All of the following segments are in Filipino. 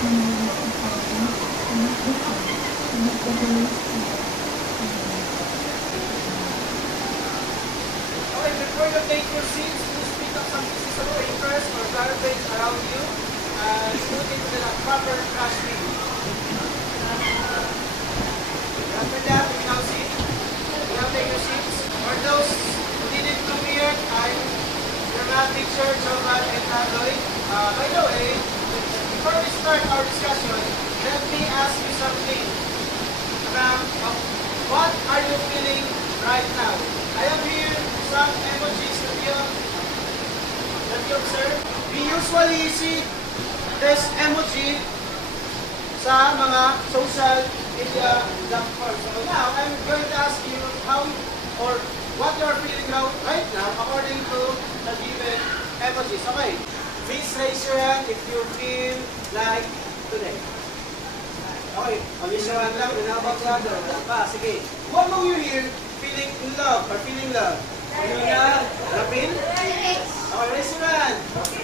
Okay, before you take your seats, please pick up some pieces of papers or garbage around you and put it in a proper trash bin. After that, we now sit. We now take your seats. For those who didn't come here, I'm your math teacher, Jovan and Aloy. By the way, before we start our discussion, let me ask you something about what are you feeling right now? I have here some emojis that you observe. We usually see this emoji sa mga social media platforms. So now, I'm going to ask you how or what you are feeling right now according to the given emojis. Okay, please raise your hand if you feel like today. Okay, raise your hand lang. How about the other? Wala pa. Sige. Who among you here feeling in love or feeling love? Feeling love? Lapin? Okay, raise your hand. Okay,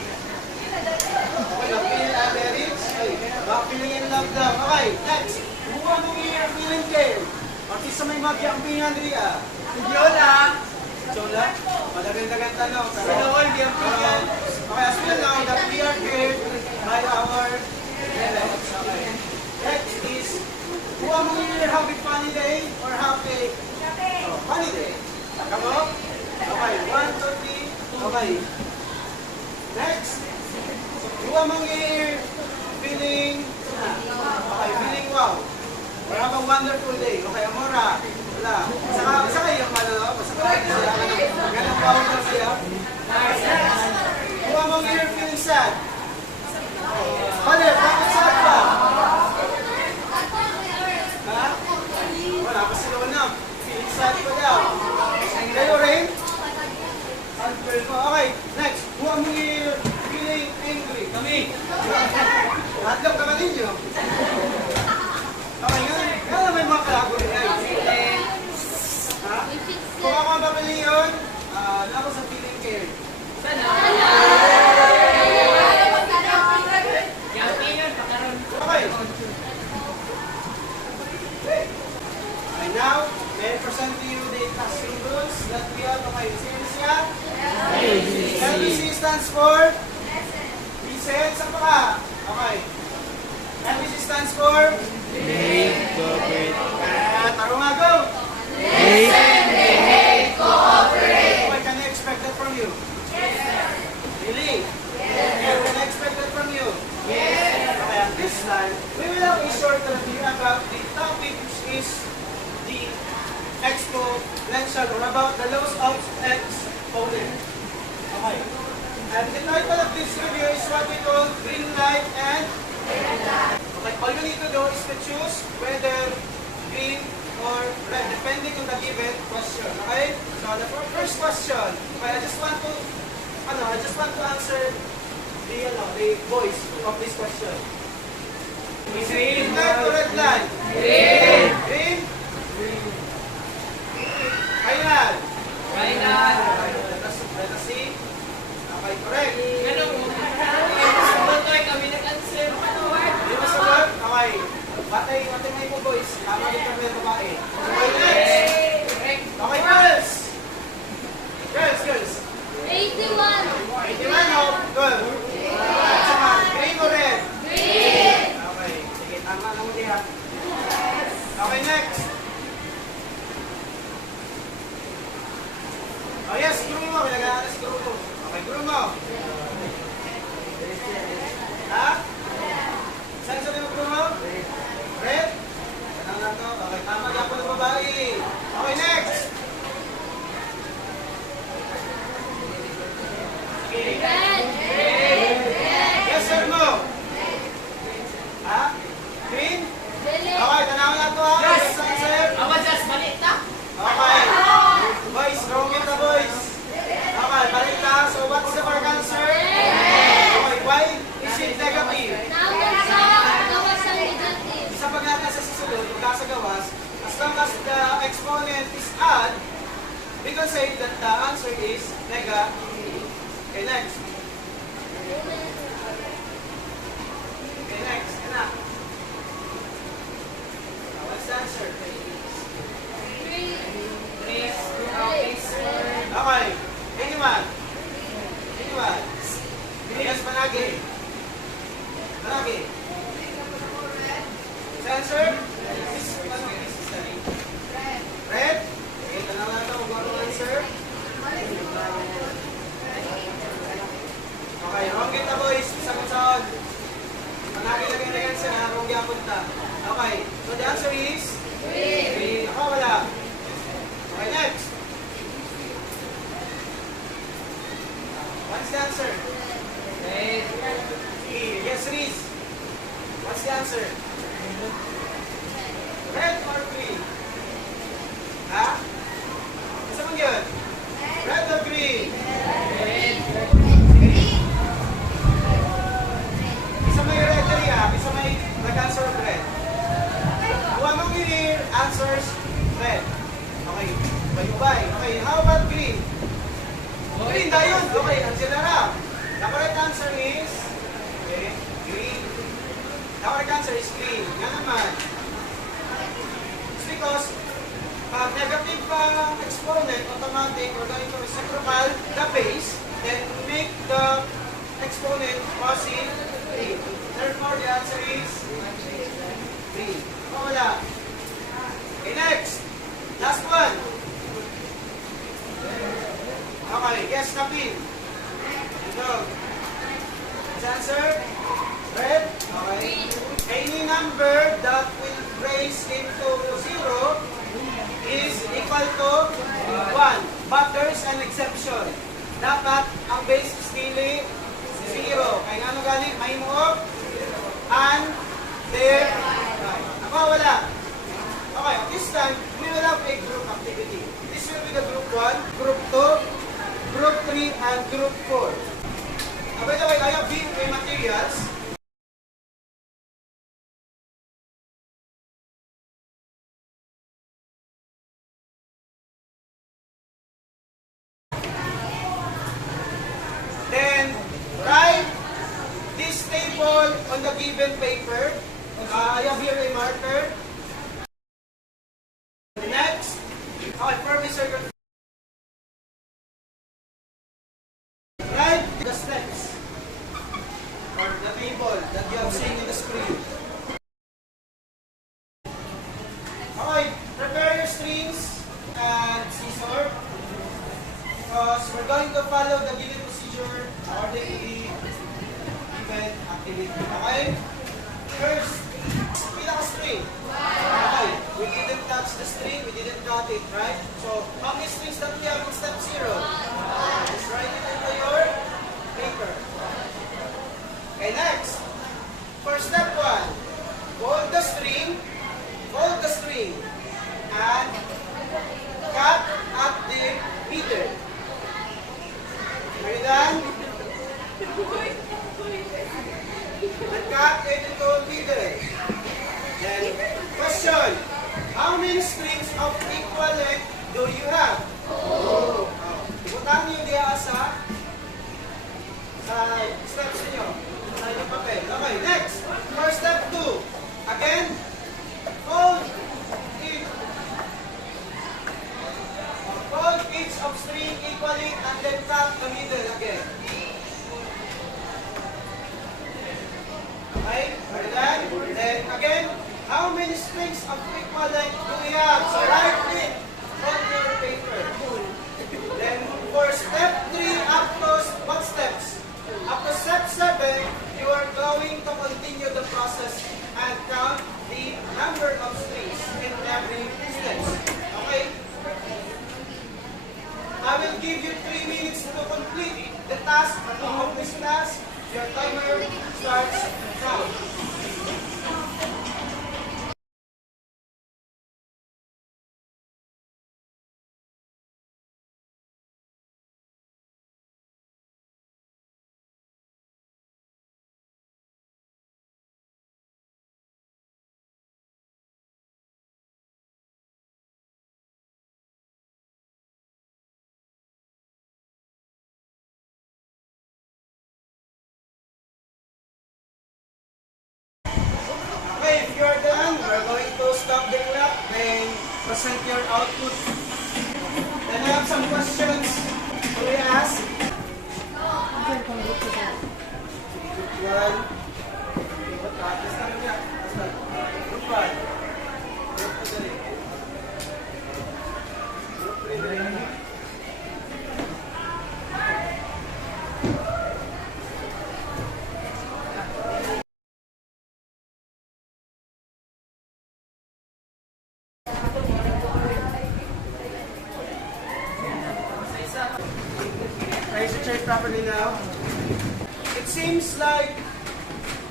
lapin and Derich. Okay, feeling in love daw. Okay, next. Who among you here feeling care? Pati sa may magyangpingan rin Yola. Chola? Magagandang tanong. Pero all gyangpingan. Okay, as we know that we are here by our parents. Okay. Next is, who among you here have a funny day or have a funny day? Come on. Okay, 1, 2, 3. Okay. Next. Who among you here feeling feeling wow? Or have a wonderful day? Okay, Amora. Wala. Saka yung ganang wow na siya. Who among you here feeling sad? Pale, bakit sad ba? Ha? Wala pa sila na. Feeling sad pa daw. Kayo rin? Okay, next. Who among you here feeling angry? Kami. Hadlok ka ba ninyo? Okay, nga may mga kalago rin. Ha? Kung ako ang babali yun, ako sa feeling care. Sana? Okay, now, may I present to you the classroom rules that we have. Okay, sino siya? ABC stands for? Listen, saan pa ka? Okay. ABC stands for? Tarong nga, go! Listen, behave, cooperate. Okay, can I expect that from you? Yes, sir. Really? Yes, sir. Can I expect that from you? Yes. Okay, at this time, we will have a short review about the topic which is the exponential or about the laws of exponent. Okay. And the title of this review is what we call green light and red light. Okay, all you need to do is to choose whether green or red, depending on the given question. Okay? So the first question, okay, I just want to answer the voice of this question. Is it green light or red light? Green. Green? Green. Final. Final. Let us see. Okay, correct. Kami nag-answer. Di ba sagot? Okay. Batay may po boys. Tama din kami ng babae. Okay, next. Okay, girls. Girls. 81. 81, oh. Good. Saka, green or red? Green. Okay. Sige, tama lang muli ha. Okay, next. Oh yes, screw mo. Kailangan natin screw mo. Okay, screw mo. Ha? Saan sabi mo screw mo? Red? Ganang lang to. Okay, tama yan po ng babae. Okay, next. Okay. Yes, sir mo. Ha? Green? Okay, tanawan lang to ha. Yes, sir. Okay. Boys, wrong it na boys. Okay, balik na. So, what's the correct answer? Okay, why is it negative? Sa pag-atas sa susunod, magkasagawas, as long as the exponent is odd, we can say that the answer is negative. Okay, next. Okay, next. Malaki. Sa answer? Red? Okay, tanong natin kung anong answer. Okay, wrong kita boys. Sagot saan? Panagin na answer na wrong yapunta. Okay, so the answer is? Green. Ako wala. Okay, next. What's the answer? Red. Yes, Reese. What's the answer? Red or green? Ha? Isa mong yun? Red or green? Red. Isa may red dali isa may nag-answer of red. Kung anong here answers red. Okay. Bye-bye. Okay, how about green? Green na yun. Okay, Angela Ra. The correct answer is green. The correct answer is green. Yan naman. It's because pag negative exponent, automatic, we're going to reciprocal the base, then make the exponent positive. Therefore, the answer is green. O wala. Okay, next. Last one. Okay, yes, Kapil. Ito. What's the answer? Red? Okay. Any number that will raise into 0 is equal to 1. But there's an exception. Dapat ang base is still 0. Kaya nga ano galing? May mo and there. Ako wala. Okay, this time, we will have a group activity. This will be the group 1, group 2, group 3, and group 4. By the way, I have given materials. Then, write this table on the given paper. I have here a marker. Next, okay, Professor, write the steps or the table that you have seen in the screen. Okay, prepare your strings and scissor because we're going to follow the given procedure according to the given activity. Okay? First, pinaka-string. Okay, we didn't touch the string, we didn't cut it, right? So, how many strings that we have in step 0? Just write it into your paper. Okay, next. For step 1, fold the string, and cut at the middle. Are you done? And cut it into middle. Then, question. How many strings of equal length do you have? Oh. Ibutan niyo diya sa steps niyo. Sa inyong papel. Okay, next. For step 2. Again, fold each of string equally and then cut the middle again. Okay? Are you done? Then again, how many strings of equal length do we have? So write it on your paper. Then for step 3 up to what steps? Up to step 7, you are going to continue the process and count the number of strings in every step. Okay? I will give you 3 minutes to complete the task. To complete this task, your timer starts now. Okay, if you are done, we're going to stop the clock and present your output. Then I have some questions to ask. One,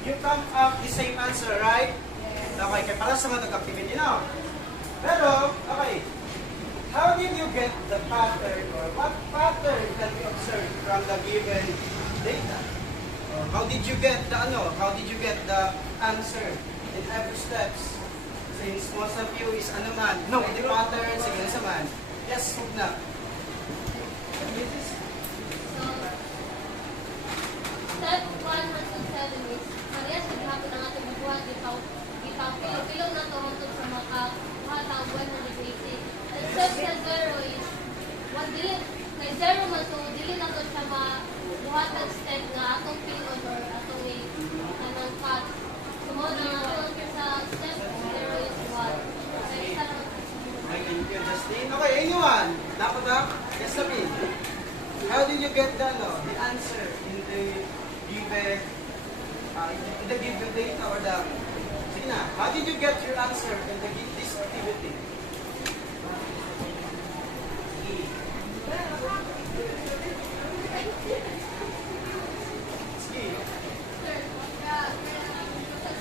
you come up the same answer, right? Okay, kaya para sa mga nag-activity na. Pero, okay, how did you get the pattern or what pattern can you observe from the given data? How did you get the How did you get the answer in every steps? Since most of you is no, the pattern, sige na saman. Yes, hook na. Step 1 hangtod 7 is parehas sa gihapon ang atong buhat bitaw pilo na to hangtod sa makakuha ta og 180. And step sa 0 is what dili kay 0 man so dili na to siya mabuhat ng step nga atong pilon or atong kanang cut. Sumo na sa step 0 is what. Kay isa lang. Thank you, Justin. Okay, anyone? Dapat na? Yes, Sabine. How did you get the answer in the given data or the... Sige na, how did you get your answer in this activity? Sige.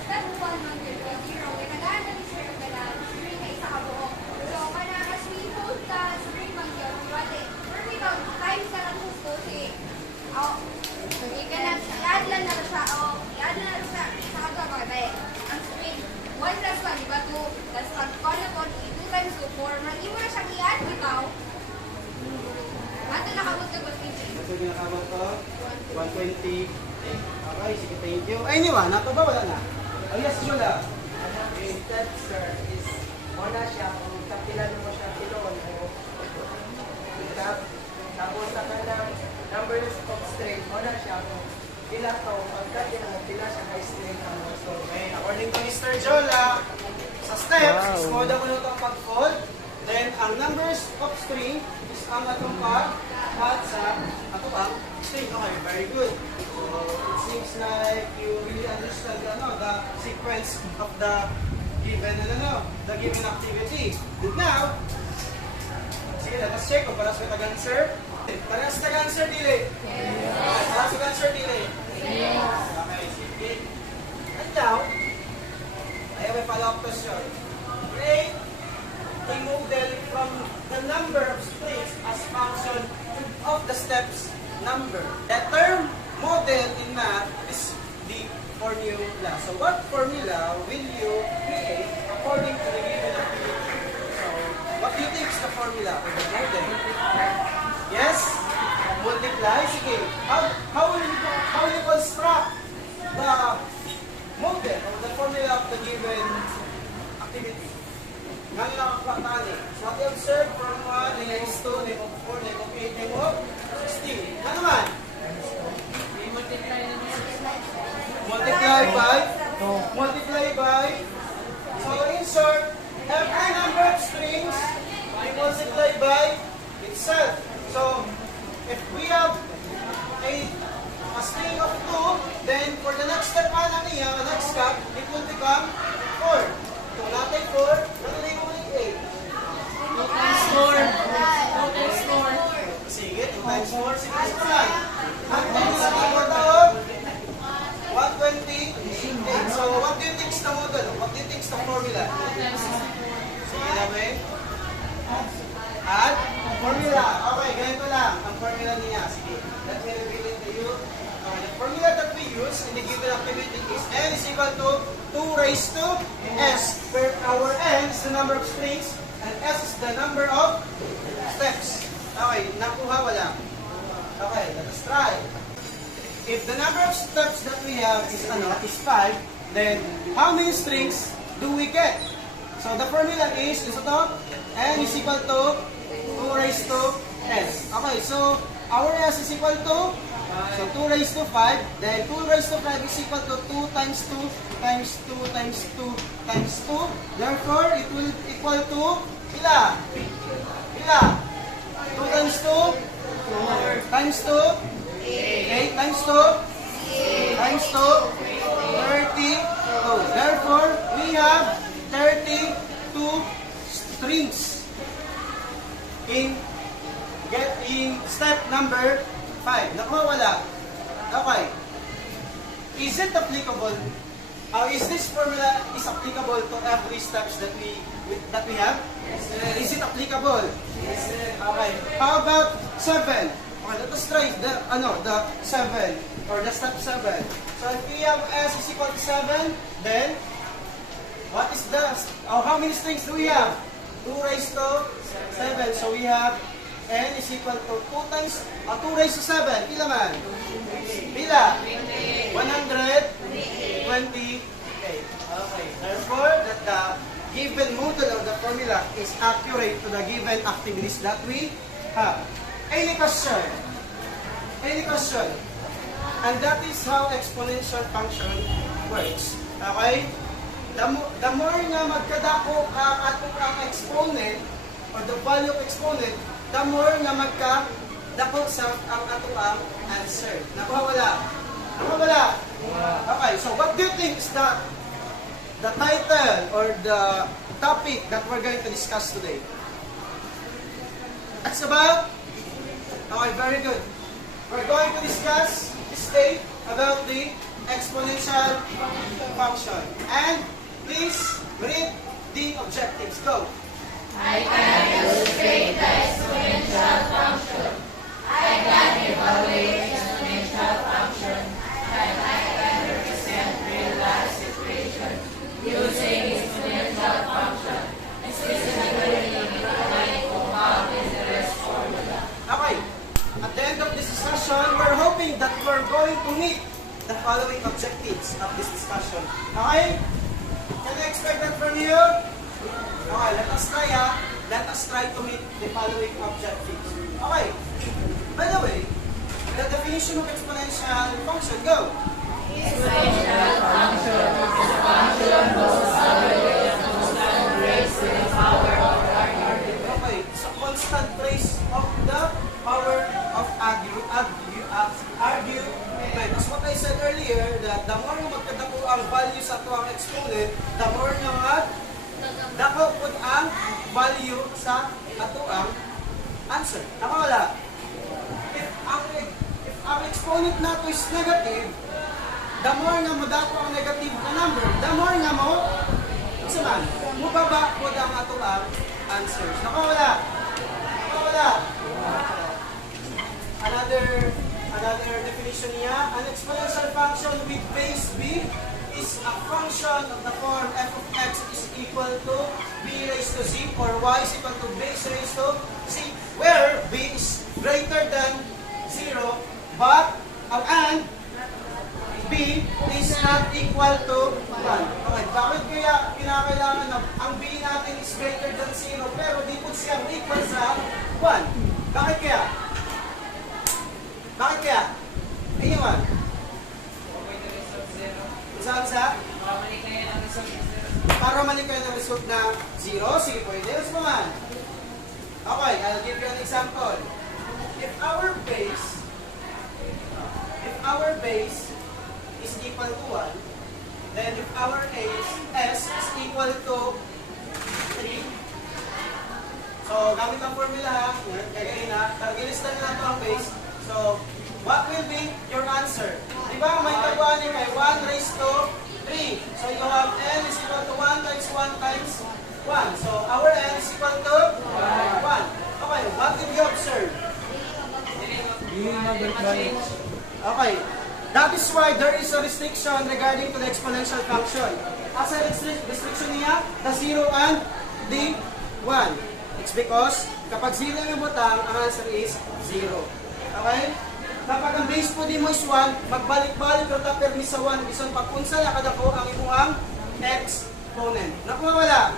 Step 1 man yun, 0. Nagagaan na ni Sir Galan, string na isa ka buo. So, as we hold the string man yun, wali. Or we don't, times ka lang gusto si, i-add lang na siya, sa kagawin. Ang string, 1 plus 1, diba 2, plus pag-call na 2 times 2, 4. Hindi mo na siyang i-add, bitaw. Ato nakabot ka 120. Ito ginakabot ko, 120. Okay, sige, thank you. Anyone? Nato ba? Wala na? Oh, yes, wala. Step, sir, is una siya kung kapilan mo siya pilon o tapos sa kanang numbers of string, una siya kung pila to, pagkapilan mo pila siya kay string ano. So, Okay, according to Mr. Jola, sa steps, is mo daw ito ang pag-fold. Then, ang numbers of string is ang atong pag-add sa atong string. Okay, very good. So, it seems like you really understand the sequence of the given the given activity. Good now. Sige, let's check kung paras may tag-answer. Paras tag-answer, dili? Yes. Paras tag-answer, dili? Yes. Okay, sige. And now, I have a follow-up question. Create a model from the number of strings as function of the steps number. The term model in math is the formula. So what formula will you create according to the given activity? So what do you think is the formula for the model? Yes? Multiply? Sige. How will you construct the model or the formula of the given activity? Ngayon lang ang platani. So what you observe from 1, name of 2, name of 4, name of 8, name of 16. Ano naman? Multiply by. So insert every number of strings, we multiply by itself. So if we have a string of 2, then for the next step the next cut, it will become 4. So natin 4, ano na yung 8? 2 times 4. 2 times 4. Sige, 2 times 4, sige sa naman. Ang formula ng tawag, 120. So what do you think is the model? What do you think is the formula? Sige namin. At formula. Okay, ganito lang. Ang formula niya. Sige, let me reveal it to you. The formula that we use in the given activity is n is equal to 2 raised to s, where our n is the number of strings and s is the number of steps. Okay, nakuha wala. Okay, let us try. If the number of steps that we have is 5, then how many strings do we get? So the formula is ito, n is equal to 2 raised to s. Okay, so our s is equal to 2 raised to 5, then 2 raised to 5 is equal to 2 times 2 times 2 times 2 times 2. Therefore, it will equal to ila? 2 times 2? 4 times 2? 8 times 2? 8 times 2? 32. Therefore, we have 32 strings in step number 5. Nakuha wala. Okay. Is is it applicable? Is this formula is applicable to every steps that we have? Yes, is it applicable? Yes, okay. How about 7? Okay, let us try the 7 or the step 7. So if we have s is equal to 7, then what is the how many strings do we have? 2 raised to 7. So we have n is equal to 2 times 2 raised to 7. Pila man? Pila? 128. Okay. Therefore, that the given model of the formula is accurate to the given activities that we have. Any question? Any question? And that is how exponential function works. Okay? The more nga magkadako ang atong ang exponent or the value of exponent, the more nga magkadako sa ang atong ang answer. Nakuha wala? Nakuha wala? Okay, so what do you think is the title or the topic that we're going to discuss today? It's about? Okay, very good. We're going to discuss this day about the exponential function. And please read the objectives. Go. I can illustrate the exponential function. I can evaluate exponential function. And I can represent real-life situations using exponential function, specifically like compound interest formula. Okay. At the end of this discussion, we're hoping that we're going to meet the following objectives of this discussion. Okay? Can I expect that from you? Okay, let us try Let us try to meet the following objectives. Okay. By the way, the definition of exponential function, go. Exponential function is a function whose value is constant raised to the power of argument. Okay, so constant raise of the power of argument. That's what I said earlier, that the more magkadako ang value sa ito ang exponent, the more nga dako po ang value sa ato ang answer. Nakawala? If ang exponent nato is negative, the more nga madako ang negative na number, the more nga mo saman, mubaba po ang ato ang answers. Nakawala? Nakawala? Another definition niya, an exponential function with base b is a function of the form f of x is equal to b raised to z or y is equal to base raised to z, where b is greater than 0 but and b is not equal to 1. Okay, bakit kaya kinakailangan na ang b natin is greater than 0 pero di po siya equal sa 1? Bakit kaya? Bakit kaya? Anyone? Saan sa? Para manikaya ng result na 0? Sige, pwede. Mas naman. Okay, I'll give you an example. If our base is equal to 1, then if our s is equal to 3, so gamit ang formula ha, gagayin na, targilistan na ito ang base. So, what will be your answer? Diba, may taguan niya kay 1 raised to 3. So, you have n is equal to 1 times 1 times 1. So, our n is equal to 1. Okay, what did you observe? Okay, that is why there is a restriction regarding to the exponential function. As a restriction niya, the 0 and the 1. It's because, kapag 0 yung butang, ang answer is 0. Okay? Kapag ang base po di mo is 1, magbalik-balik o permi sa 1, isang pagpunsa na kada po ang imuang exponent. Nakuha wala?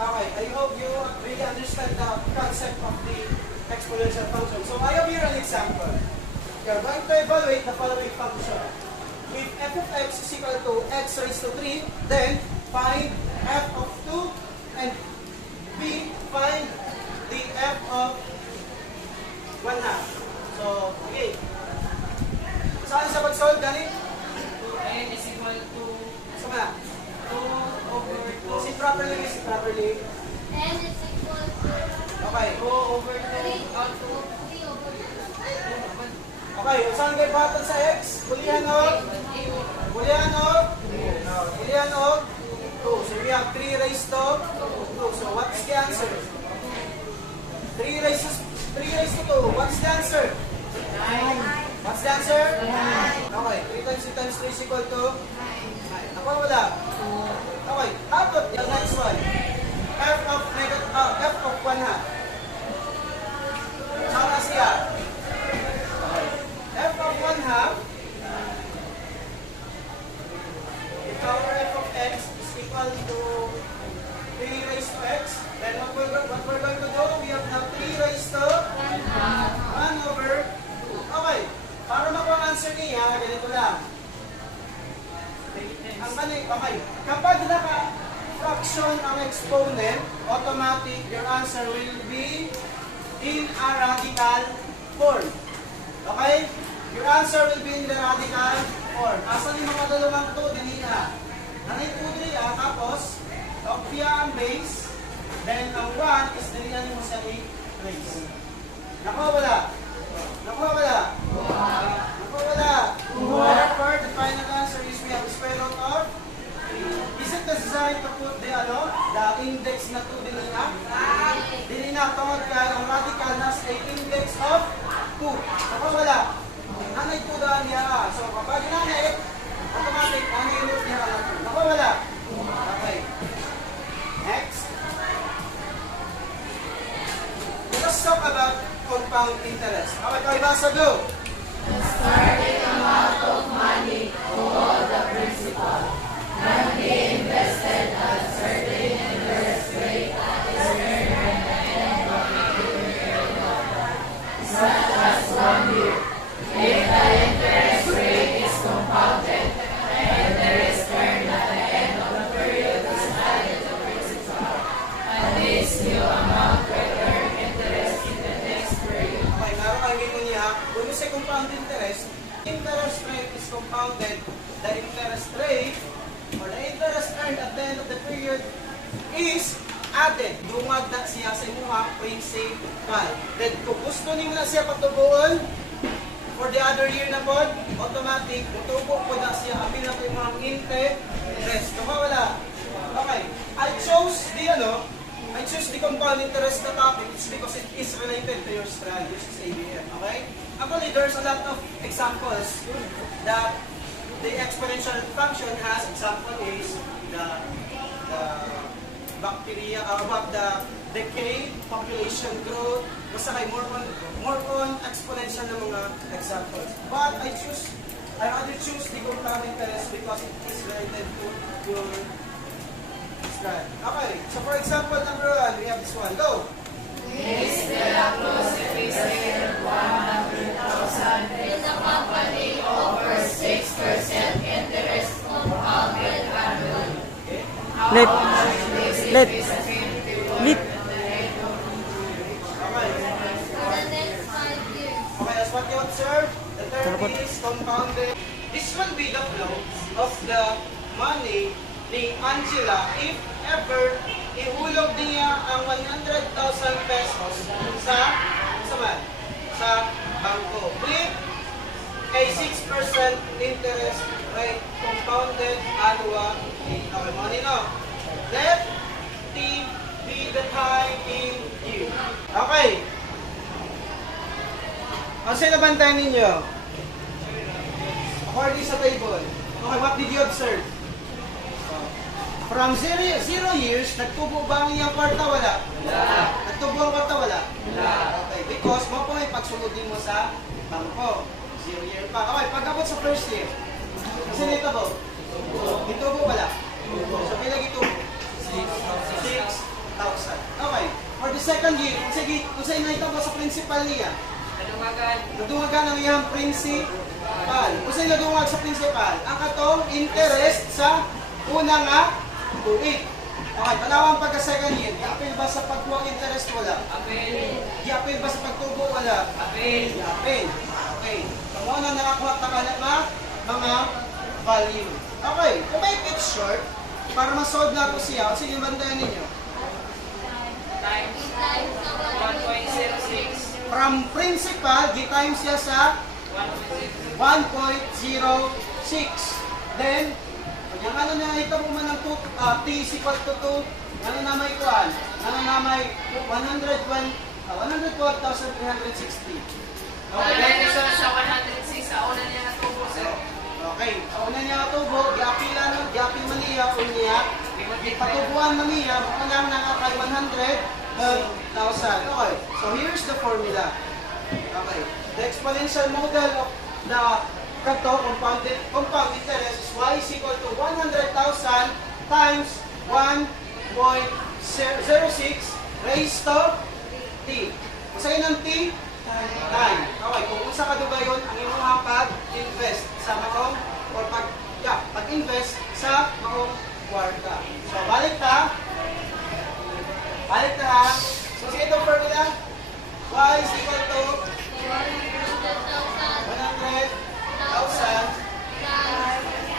Okay, I hope you really understand the concept of the exponential function. So I have here an example. We are going to evaluate the following function. If f of x is equal to x raised to 3, then find f of 2 and b, find the f of 1/2. So, okay. Saan sa pag-solve, gani? n is equal to Sama. 2 over 2. See properly, see properly. N is equal to Okay. 2 over 2. 3 over 2. Okay, saan kayo patol sa x? Bulihan o? Ulihan og? Ulihan og? 2. So we have 3 raised to 2. So what's the answer? 3 raised to 2. What's the answer? 9. What's the answer? 9. Okay, 3 times 3 times 3 is equal to? 9. Ako wala? Okay, how about the next one? F of 1 half. Sama siya. F of 1 half. If our f of x is equal to 3 raised to x, then what we're going to do, we have now 3 raised to 1 over 2. Okay, para makuha ang answer niya, ganito lang. Okay, kapag naka-fraction ang exponent, automatic, your answer will be in a radical form. Okay? Your answer will be in the radical form. Asan yung mga dalawang to? Dili na. Nanay 2, 3, tapos, opya ang base, then ang 1 is dilihan mo sa raise. Nakuha wala? Nakuha wala? Nakuha wala? Therefore, the final answer is we have square root of 3. Is it necessary to put the index na 2 dili na? Dili na, tawag ka, ang radical nas ay index of 2. Nakuha wala? Nanay 2 daan niya. So, kapag nanay, automatic, nanay root niya ka lang. Nakuha wala? Okay. Next. Let's talk about compound interest. Okay, kayo basa do. The starting amount of money to all the principal can be invested at a certain interest rate that is earned at the end of the period of time, such as 1 year. If the interest rate is compounded, the interest earned at the end of the period is added to principal, and this new amount will earn interest in the next period. Okay, meron kayo dito niya. When you say compound interest rate is compounded, the interest rate or the interest earned at the end of the period is added. Dungag na siya sa imuhang principal. Then, kung gusto niyo na siya patubuon for the other year na po, automatic, tutubo po na siya apil na po yung mga interest. Kung wala? Okay. I chose the compound interest na topic. It's because it is related to your strand, which is ABM. Okay? Actually, there's a lot of examples that the exponential function has. Example is the bacteria, about the decay, population growth. Basta kay more on exponential na mga examples. But I rather choose the compound interest because it is related to your strand. Okay, so for example, number 1, we have this one. Go! Miss De La Cruz received 100,000 and the company offers 6% interest compounded annually. How much is it received? Okay. For the next 5 years. Okay, as what you observe, the term is compounded. This will be the flow of the money ni Angela if ever ihulog niya ang 100,000 pesos sa bangko with a 6% interest rate compounded annually. Okay, money no. Let T be the time in you. Okay. Ang sinabantayan ninyo? According sa table. Okay, what did you observe? From 0 years, nagtubo ba ang iyang kwarta? Wala? Wala. Nagtubo ang kwarta? Wala? Wala. Okay, because mo po ay pagsulugin mo sa bangko. 0 year pa. Okay, pag-abot sa first year. Kasi nito po? Itubo wala? So, kailang itubo? 6,000. Okay. For the second year, sige, kung sa'yo na itubo sa principal niya, nadungagan ang iyang principal. Kung sa'yo nadungag sa principal, ang katong interest sa unang tuig. Okay, panawang pagka-second year, i-appeal ba sa pagkuha interest? Wala. Appeal. I-appeal ba sa pagtubo? Wala. Appeal. I-appeal. Okay. Kung ano nakakuha ka na mga value. Okay, to make it short, para ma-solve na ito siya, sige bantayan ninyo. Times 1.06. From principal, g-times siya sa 1.06. Then, pag yung ano na itabo mo ng t is equal to 2, ano na may kuhan? Ano na may 112,360. Okay, Kaya then, isa sa 106, sa una niya natubo, sir. okay, sa una niya natubo, giapil maniya, unya, patubuan maniya, makunang na kay 100,000. Okay, so here's the formula. Okay, the exponential model of the compound interest is y is equal to 100,000 times 1.06 raised to t. Usahin ng t? Time. Okay, kung unsa ka dugayon ang imong pag-invest sa maong or pag-invest sa maong kwarta. So balik ta ha. So sige itong formula. Y is equal to 100,000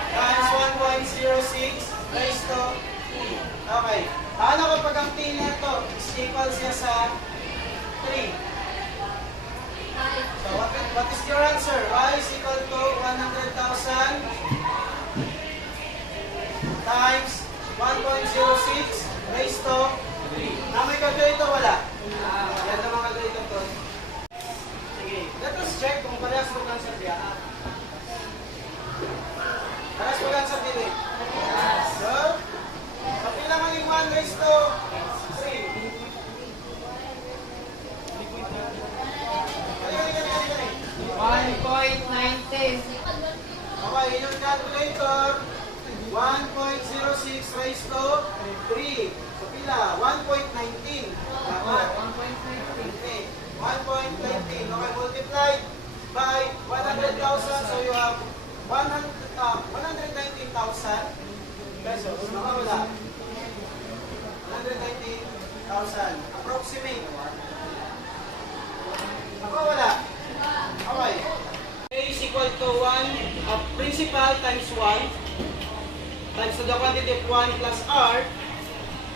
times 1.06 raised to t. Okay. Paano kapag ang t nito is equal siya sa 3? So what is your answer? Y is equal to 100,000 times 1.06 raised to 3. Na may calculator wala? Yan naman calculator to. Sige, let us check kung parehas mo lang sa biya. Parehas mo lang sa biya. So, kapila man yung 1 raised to 3. Kali. 1.19. Okay, yung calculator, 1.06 raised to 3. So, pila? 1.19. Dapat. 1.19. 1.19. Okay, multiplied by 100,000. So, you have 119,000 pesos. Nakawala. 119,000. Approximate. Nakawala. Okay. A is equal to 1 principal times 1 times to the quantity of 1 plus r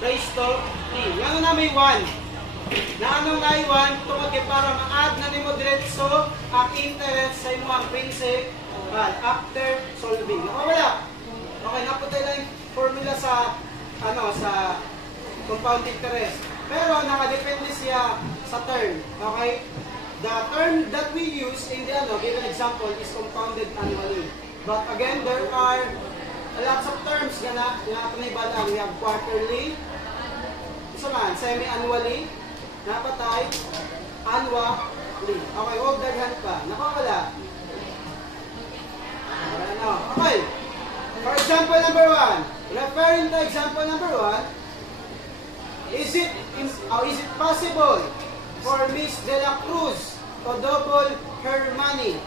raised to t. Nga na may 1. Na anong na 1, tungod kay para ma-add na ni mo diretso ang interest sa imong principal after solving. Wala. Okay, naputay lang yung formula sa sa compound interest. Pero nakadepende siya sa term. Okay? The term that we use in the given example is compounded annually. But again, there are lots of terms na pinaibalang. We have quarterly, semi-annually, napatay, annually. Okay, huwag daghan pa. Nakawala. Okay. For example number 1, referring to example number 1, is it possible for Miss De La Cruz to double her money?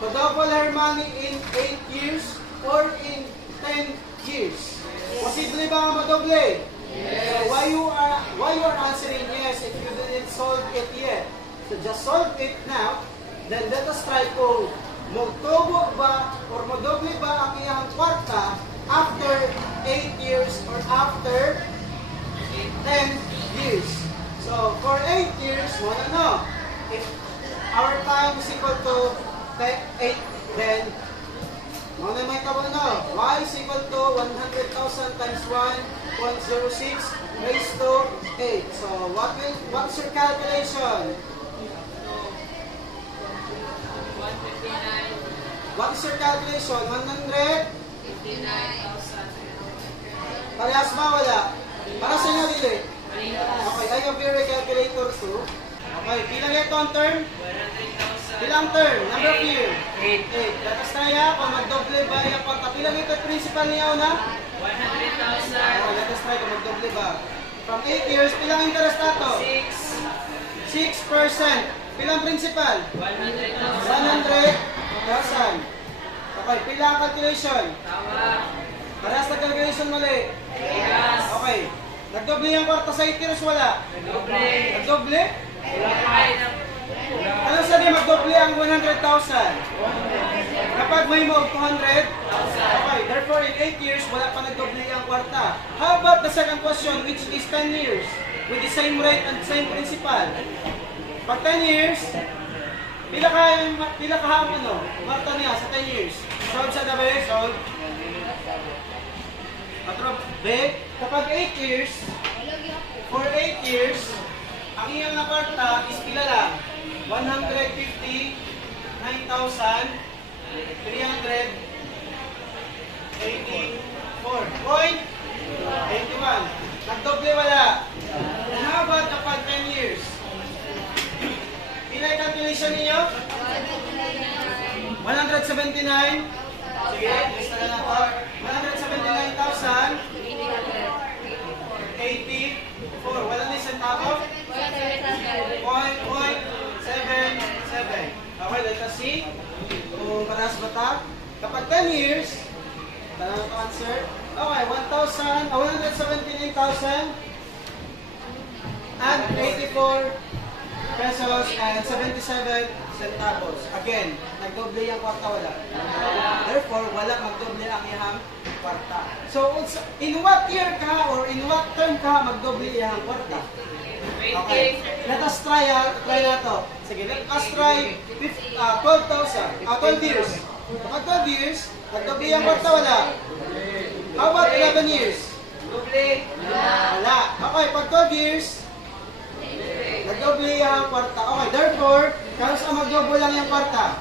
To double her money in 8 years or in 10 years? Posible ba ang madoble? Yes. So why you are answering yes if you didn't solve it yet? So just solve it now. Then let us try kung magtubo ba or madoble ba ang iyang kwarta after 8 years or after 10 years. So, for 8 years, if our time is equal to 8, then, may tawag y is equal to 100,000 times 1.06 raised to 8. So, what's your calculation? 159. What is your calculation? 100? 59,000. Parehas ba? Wala? Para sa inyo, Lili? Okay, I have your calculator too. Okay, bilang ito ang term? 100,000. Bilang term? Number of year? 8. 8. Tapos tayo, kung magdoble ba yung pagkapilang ito principal niya na? 100,000. Okay, let us try kung magdoble ba. From 8 years, pilang interest nato? 6. 6%. Pilang principal? 100,000. 100,000. Okay, pilang calculation? Tama. Parehas na calculation mali. Yes. Okay. Nagdoble yung kwarta sa 8 years, wala? Doble. Nagdoble? Wala kayo ng... Ano sabi magdoble ang 100,000? Kapag may mo 200? Okay, therefore in 8 years, wala pa nagdoble ang kwarta. How about the second question, which is 10 years? With the same rate and same principal. Pag 10 years, pila ka kwarta niya sa 10 years? Solve sa dabi, solve. 4 B, kapag 8 years, for 8 years, ang iyang na kwarta is pila lang? 159,384.81. Nagdoble wala. And how about kapag 10 years? Pila yung calculation ninyo? 179. Sige, lista na po. 179,084. Wala na yung centavo? 0.77. Okay, let us see. Kung paras bata. Kapag 10 years, tanong ito answer. Okay, 1,179,084 pesos and 77 centavos. Again, nagdoble yung kwarta wala. Therefore, wala magdoble ang iyang kwarta. So, in what year ka or in what term ka magdoble iyang kwarta? Okay. Let us try na to. Sige, let us try 12 years. Kapag 12 years, nagdoble yung kwarta wala. How about 11 years? Wala. Okay, pag 12 years, nagdoble yung kwarta. Okay, therefore, kung saan magdoble lang yung kwarta?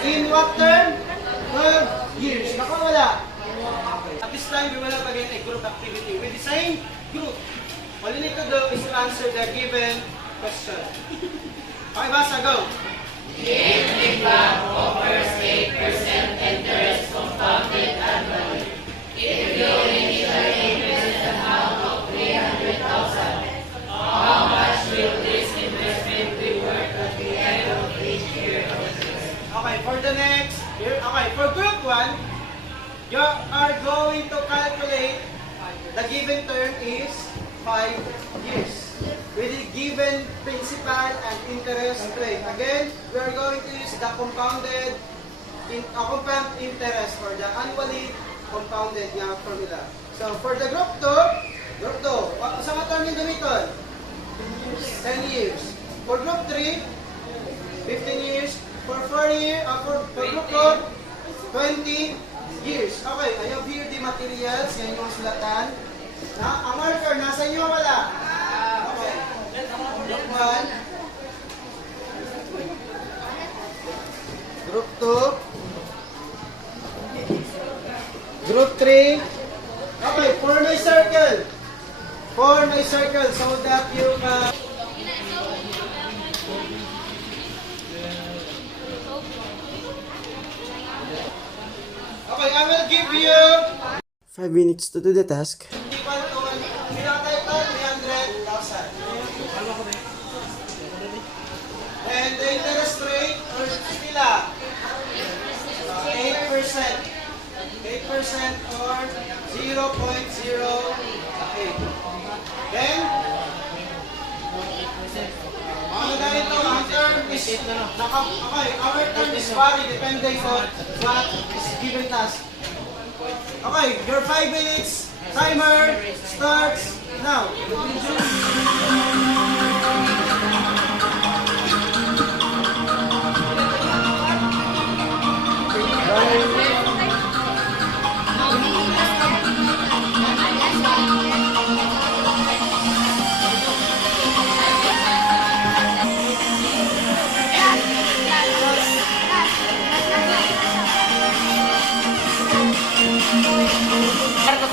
In what term? 12 years. Baka wala. Okay. At this time, we will have again a group activity with the same group. All you need to do is to answer the given question. Okay, basa, go. If the bank offers 8% interest compounded annually, if you initially invest an amount of 300,000, how much will this investment be worth at the end of each year of interest? Okay, for the next year. Okay, for group 1, you are going to calculate the given term is 5 years. With the given principal and interest rate. Again, we are going to use the compound interest or the annually compounded nga formula. So, for the group 2, sa mga term yung gamiton? 10 years. For group 3, 15 years. For group 4, 20 years. Okay, I have here the materials. Yan yung sulatan. Ang marker, nasa inyo wala? Okay. Group 1. Group 2. Group 3. Okay, form a circle. Form a circle so that you can... Okay, I will give you 5 minutes to do the task. equal to 300,000. And the interest rate or pila? 8%. 8% or 0.08. Then, ano na ito? Ang term is, okay, our term is vary depending on what is given us. Okay, your 5 minutes timer starts now.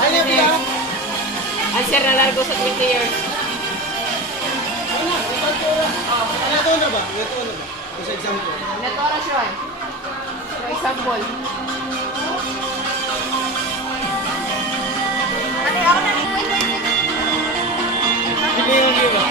Ano ba? Answer na largo sa 20 years. Ano na ba? Ito na ba? Sa example. Neto oras yun. For example. Hindi yung iba.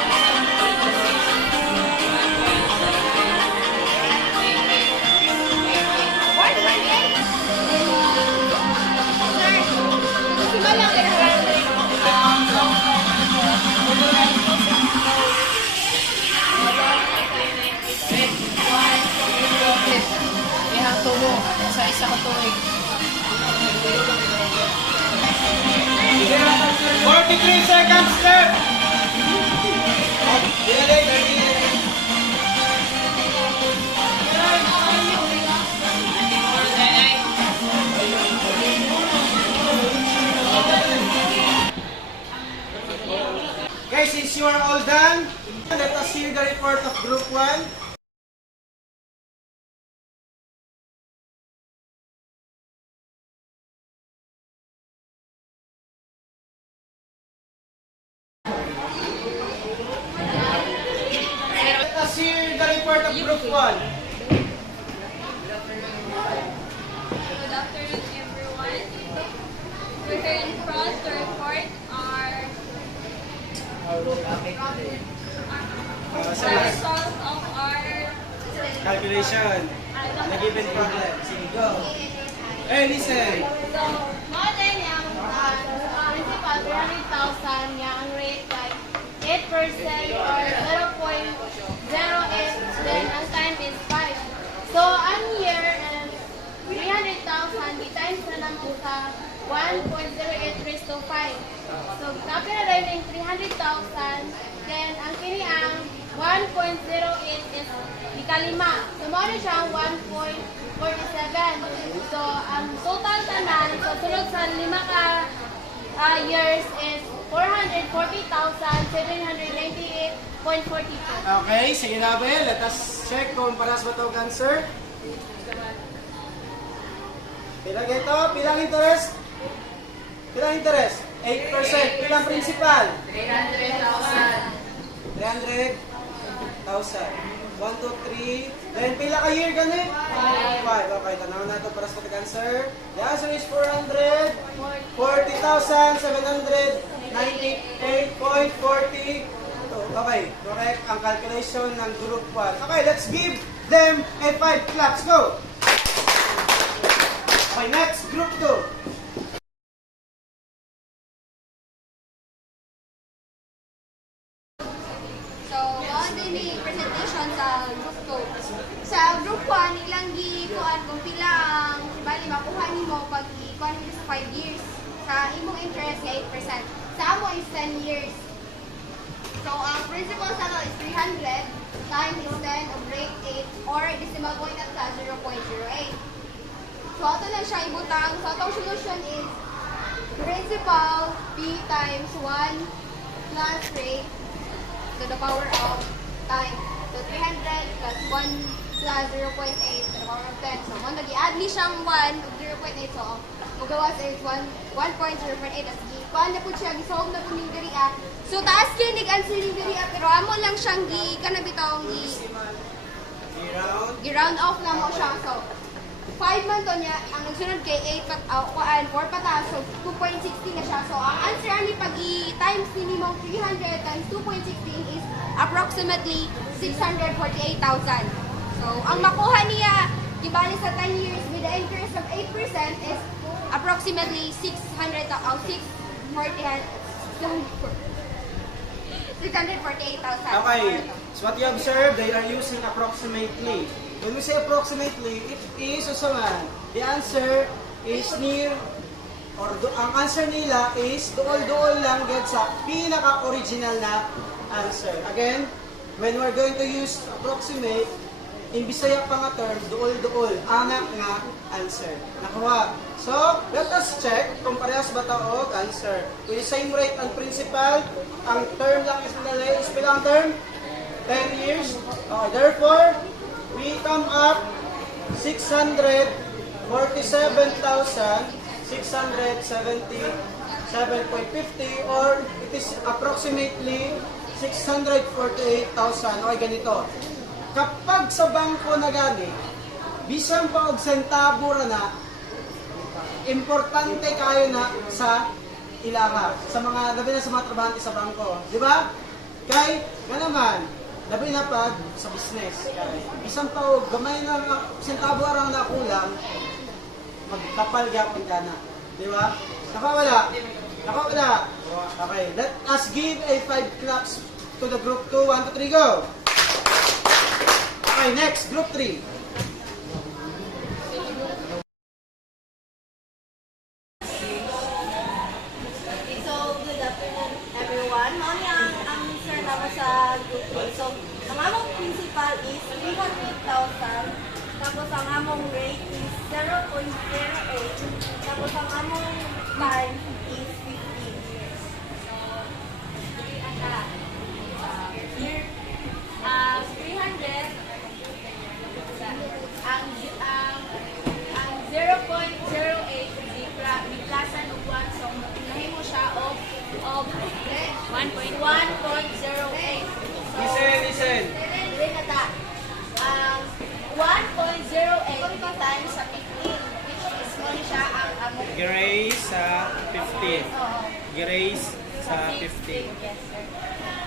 Ihang tumo sa isa ka tuig. 43 seconds left. Delay, delay. Since you are all done, let us hear the report of Group 1. Let us hear the report of Group 1. Good afternoon, everyone. We're here in front to report our the result of our Calculation. The given problem. Sige, go. Hey, listen. so model yung principal 300,000 niya ang rate like 8% or 0.08, then ang time is 5. So ang year 300,000 di times na naman sa 1.08 raised to 5. So tapos na rin yung 300,000, then ang kini ang 1.08 is ikalima. So mo na siya 1.47. So ang total tanan so sunod sa 5 ka years is 440,798.42. Okay, sige na, Bel. Let us check kung paras ba ito answer. Pilang ito? Pilang interest? Pilang interest? 8%. Pilang principal? 300,000. 300,000. 1, 2, 3. Then pila ka year gani? 5. Okay, tanaw na ito para sa answer. The answer is 440,798.40. Okay, correct ang calculation ng group 1. Okay, let's give them a 5 claps. Go! Okay, next, group 2. So, on din presentation sa group 2. Sa group 1, ilang gikuan kung pilang, bali, makuha nimo pag ikuan nimo sa 5 years. Sa imong interest nga 8%. Sa amo is 10 years. So, ang principal sa is 300 times is 10 of rate 8 or decimal point at 0.08. So, ito lang siya ibutang. So, itong solution is principal P times 1 plus rate to the power of time. So, 300 plus 1 plus 0.8 to the power of 10. So, kung nag-i-add ni siyang 1 of 0.8, so, magawas is 1.0.8. As i-kuhan na po siya, gisolve na po ng diriya. So, taas kayo nag-answer ng diriya, pero amo lang siyang kanabitong gi-round off na mo siya. So, 5 man to niya, ang nagsunod kay 8 4 pataas, so 2.60 na siya. So, ang answer ani pag i-times ni mong 300 times 2.16 is approximately 648,000. So, ang makuha niya, gibali sa 10 years with the interest of 8% is approximately 648,000. Okay, so what you observe, they are using approximately. When we say approximately, it is usaman. The answer is near, or ang answer nila is duol-duol lang get sa pinaka-original na answer. Again, when we're going to use approximate, in Bisaya pa nga term, duol-duol, anak nga answer. Nakuha. So, let us check kung parehas ba ito o answer. With the same rate and principal, ang term lang is nalay, is bilang term? 10 years. Okay, therefore, we come up 647,677.50 or it is approximately 648,000. Okay, ganito. Kapag sa bangko na gani, bisan pa og sentabo ra na, importante kayo na sa ilaha, sa mga labi na sa mga trabahante sa bangko, di ba? Kay nga naman, labi na pag sa business. Kay bisan pa og gamay na sentabo ra na kulang, magkapal gyapon ka na, di ba? Nakawala. Nakawala. Okay, let us give a 5 claps to the group 2. 1, 2, 3, go! Okay, next, group 3. So, good afternoon everyone. Mao ang answer naman sa group 2. So, ang among principal is 300,000. Tapos ang among rate is 0.08. Tapos ang among time is 15 years. So, 1.08. Listen. Dili na ta. 1.08 times sa 15, which is mo ni siya ang among Grace sa 15. Grace sa 15. Yes, sir.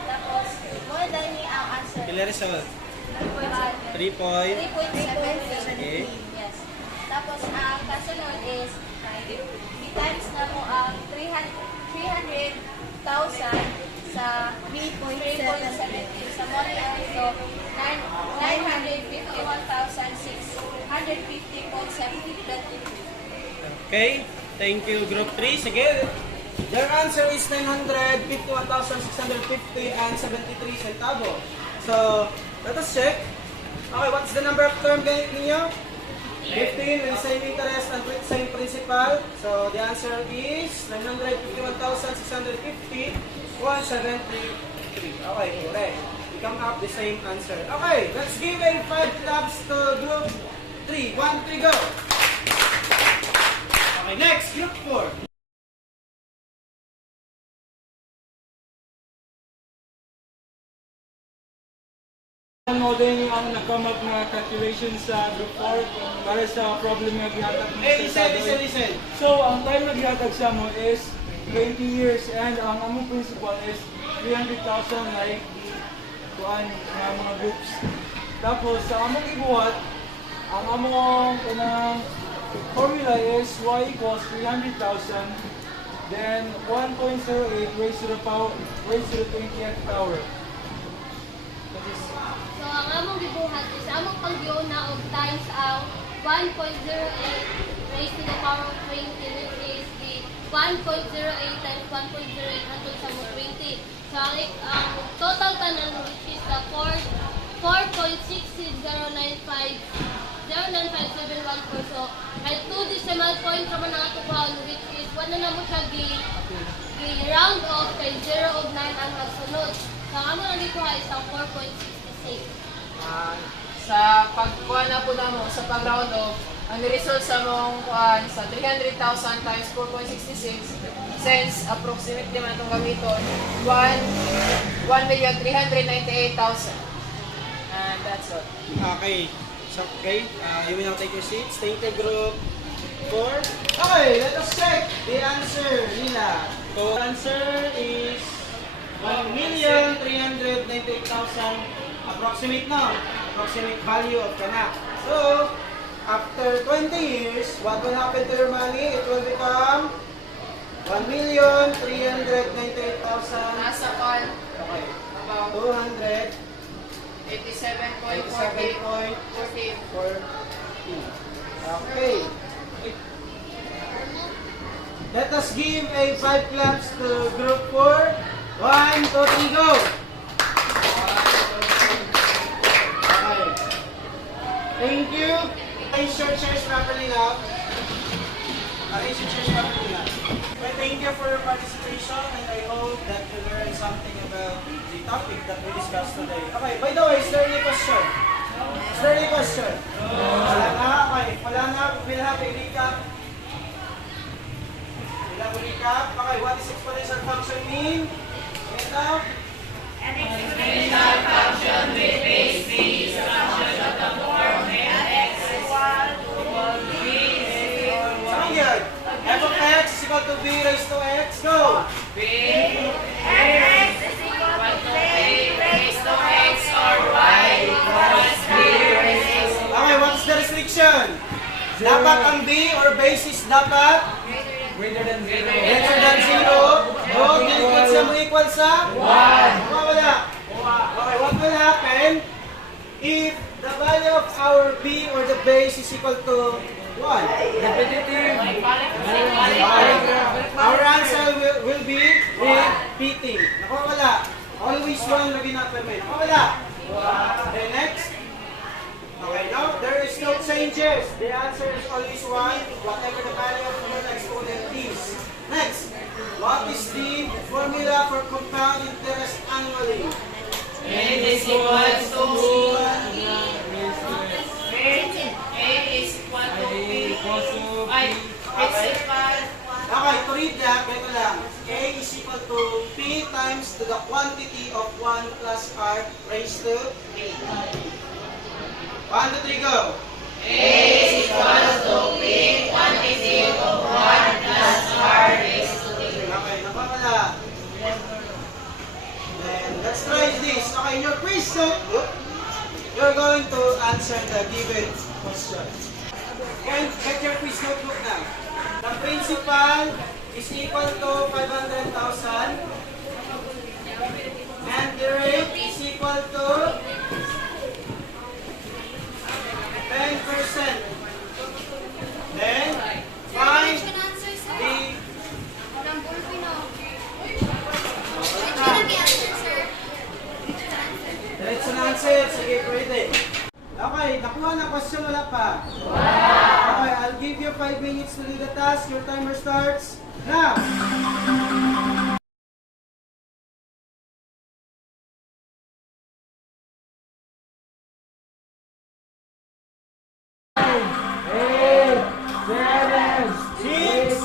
Tapos, mo na ni ang answer. Pila result? 3 point. 3.7. Okay. Yes. Tapos, ang kasunod is, i-times na mo ang 300,000 sa 3.70. Sa mo ni ang ito, 951,650.70. Okay, thank you group 3. Sige. Their answer is 951,650 and 73 centavo. So, let us check. Okay, what's the number of term ninyo? 15 with same interest and same principal. So, the answer is 951,650 or 73. Okay, correct. We come up the same answer. Okay, let's give a 5 claps to group 3. 1, 3, go! Okay, next, group 4. Ano din yung ang nag-come up na calculation sa group 4 para sa problem na gihatag mo Hey, sa listen. So, ang time na gihatag sa mo is 20 years and ang among principal is 300,000 like kuan nga mga groups. Tapos, sa among ibuhat, ang among kanang formula is y equals 300,000 then 1.08 raised to the 20th power. That is So, ang among gibuhat is among paggiuna og times ang 1.08 raised to the power of 20, which is the 1.08 times 1.08 hangtod sa mo 20. So, ang total tanan which is the 4.6095714. So, ay 2 decimal point naman ang ato kuhaan, which is 1 na mo siya round off kay 0 of 9 ang nagsunod. So, ang among nagikuha is ang 4.66. Sa pagkuha na po na mo, sa pag-round off, ang result sa mong kuhaan sa 300,000 times 4.66 since approximately man itong gamiton 1,398,000. And that's all. Okay. So, okay. You will now take your seats. Thank you, group 4. Okay, let us check the answer nila. So, the answer is 1,398,000 approximate now. Approximate value of kanak. So, after 20 years, what will happen to your money? It will become 1,398,000. Nasa call, Okay. about 200. 87.40. 87.40. Okay. Let us give a 5 claps to group 4. 1, 2, 3, go! Okay. Thank you. Arrange your chairs properly now. Arrange your chairs properly now. Okay, thank you for your participation and I hope that you learned something about the topic that we discussed today. Okay, by the way, is there any question? Is there any question? Wala na? Okay, wala na. We'll have a recap. We'll have a recap. Okay, what does exponential function mean? Get up. An exponential function with base b is a function of the form f(x) equal to b Sound good? F of x is equal to b raised to x. Go! b fx is equal to b raised to x or y equals b raised to Okay, what's the restriction? Dapat ang b or basis dapat greater than 0. greater than 0. O, equal sa mo equal sa 1. Wala. Okay, what will happen if the value of our b or the base is equal to 1? Repetitive. Our answer will be repeating. Wala. Always 1 lagi natin. Wala. Okay, next. Okay, now there is no changes. The answer is always 1, whatever the value of the exponent is. Next, what is the formula for compound interest annually? A is equal to A is equal to B. Principal Okay, to read that, ganito lang. A is equal to P times to the quantity of 1 plus R raised to 3. 1, 2, 3, go! Okay, napapala. Then, let's try this. Okay, in your quiz notebook, you're going to answer the given question. Can get your quiz notebook now. The principal is equal to 500,000 and the rate is equal to 10%. Then, find the diretso na answer. Sige, pwede. Okay, nakuha na question, wala pa. Okay, I'll give you 5 minutes to do the task. Your timer starts now. Eight, seven, 6,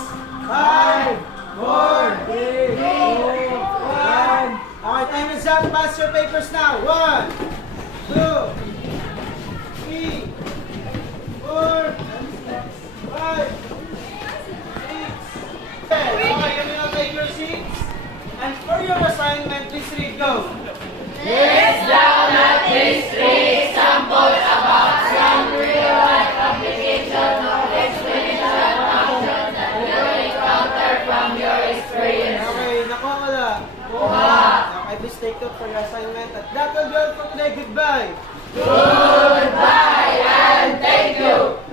5, 4, 3, 2, 1. Okay, time is up. Pass your papers now. 1, 2, 3, 4, 5, 6, 7. Okay, you will take your seats. And for your assignment, please read, go. List down at least 3 examples about some real-life application of exponential function that you encounter from your experience. Okay, nakuha ko na. Okay, please take note for your assignment. At that will be all for today. Goodbye. Goodbye and thank you.